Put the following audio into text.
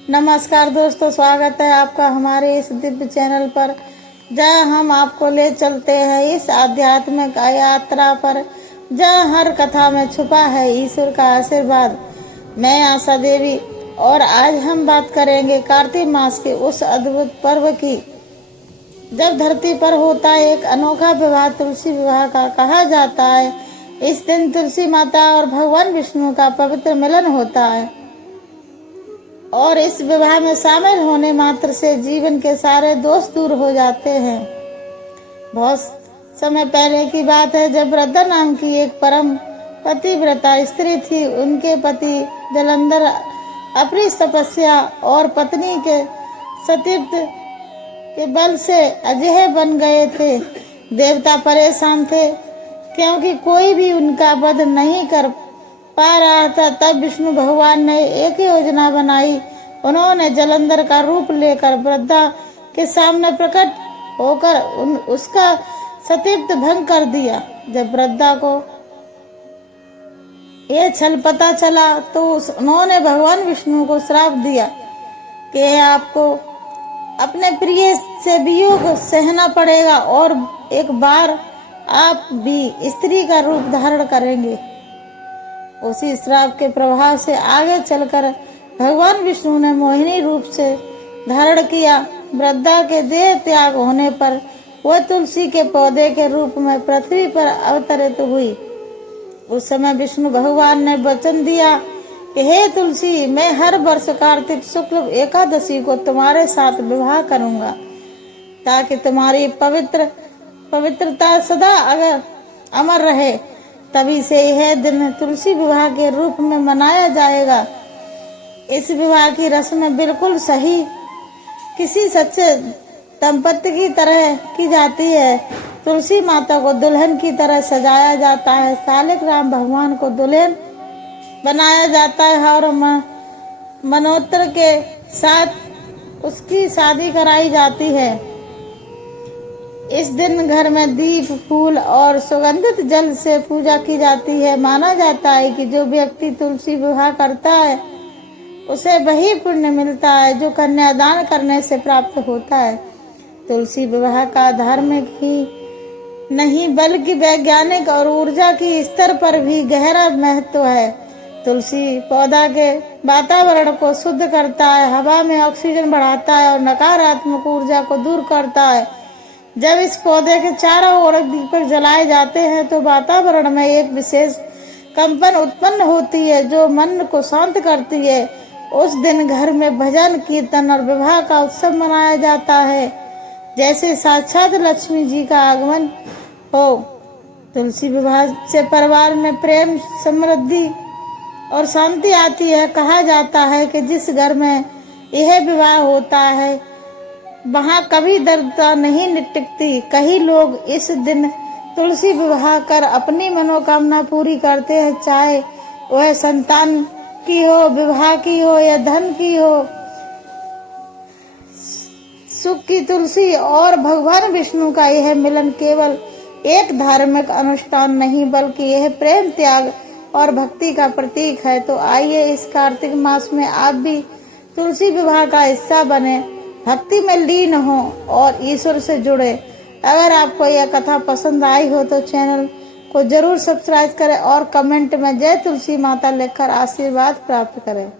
नमस्कार दोस्तों, स्वागत है आपका हमारे इस दिव्य चैनल पर, जहाँ हम आपको ले चलते हैं इस आध्यात्मिक यात्रा पर, जहाँ हर कथा में छुपा है ईश्वर का आशीर्वाद। मैं आशा देवी, और आज हम बात करेंगे कार्तिक मास के उस अद्भुत पर्व की जब धरती पर होता है एक अनोखा विवाह, तुलसी विवाह का कहा जाता है। इस दिन तुलसी माता और भगवान विष्णु का पवित्र मिलन होता है और इस विवाह में शामिल होने मात्र से जीवन के सारे दोष दूर हो जाते हैं। बहुत समय पहले की बात है, जब वृद्धा नाम की एक परम पतिव्रता स्त्री थी। उनके पति जलंधर अपनी तपस्या और पत्नी के सतीत्व के बल से अजय बन गए थे। देवता परेशान थे क्योंकि कोई भी उनका वध नहीं कर पा रहा था। तब विष्णु भगवान ने एक योजना बनाई। उन्होंने जलंधर का रूप लेकर वृद्धा के सामने प्रकट होकर उसका सतीत्व भंग कर दिया। जब वृद्धा को यह छल पता चला तो उन्होंने भगवान विष्णु को श्राप दिया कि आपको अपने प्रिय से वियोग सहना पड़ेगा और एक बार आप भी स्त्री का रूप धारण करेंगे। उसी श्राप के प्रभाव से आगे चलकर भगवान विष्णु ने मोहिनी रूप से धारण किया। वृद्धा के देह त्याग होने पर वह तुलसी के पौधे के रूप में पृथ्वी पर अवतरित हुई। उस समय विष्णु भगवान ने वचन दिया कि हे तुलसी, मैं हर वर्ष कार्तिक शुक्ल एकादशी को तुम्हारे साथ विवाह करूंगा, ताकि तुम्हारी पवित्रता सदा अमर रहे। तभी से यह दिन तुलसी विवाह के रूप में मनाया जाएगा। इस विवाह की रस्म बिल्कुल सही किसी सच्चे दंपति की तरह की जाती है। तुलसी माता को दुल्हन की तरह सजाया जाता है। सालिक राम भगवान को दुल्हन बनाया जाता है और मनोत्र के साथ उसकी शादी कराई जाती है। इस दिन घर में दीप, फूल और सुगंधित जल से पूजा की जाती है। माना जाता है कि जो व्यक्ति तुलसी विवाह करता है उसे वही पुण्य मिलता है जो कन्यादान करने से प्राप्त होता है। तुलसी विवाह का धार्मिक ही नहीं बल्कि वैज्ञानिक और ऊर्जा की स्तर पर भी गहरा महत्व है। तुलसी पौधा के वातावरण को शुद्ध करता है, हवा में ऑक्सीजन बढ़ाता है और नकारात्मक ऊर्जा को दूर करता है। जब इस पौधे के चारों ओर दीपक जलाए जाते हैं तो वातावरण में एक विशेष कंपन उत्पन्न होती है जो मन को शांत करती है। उस दिन घर में भजन, कीर्तन और विवाह का उत्सव मनाया जाता है, जैसे साक्षात लक्ष्मी जी का आगमन हो। तुलसी विवाह से परिवार में प्रेम, समृद्धि और शांति आती है। कहा जाता है कि जिस घर में यह विवाह होता है वहाँ कभी दरिद्रता नहीं टिकती। कई लोग इस दिन तुलसी विवाह कर अपनी मनोकामना पूरी करते हैं, चाहे वह संतान की हो, विवाह की हो या धन की हो। सुख की तुलसी और भगवान विष्णु का यह मिलन केवल एक धार्मिक अनुष्ठान नहीं बल्कि यह प्रेम, त्याग और भक्ति का प्रतीक है। तो आइए इस कार्तिक मास में आप भी तुलसी विवाह का हिस्सा बने, भक्ति में लीन हो और ईश्वर से जुड़े। अगर आपको यह कथा पसंद आई हो तो चैनल को जरूर सब्सक्राइब करें और कमेंट में जय तुलसी माता लिखकर आशीर्वाद प्राप्त करें।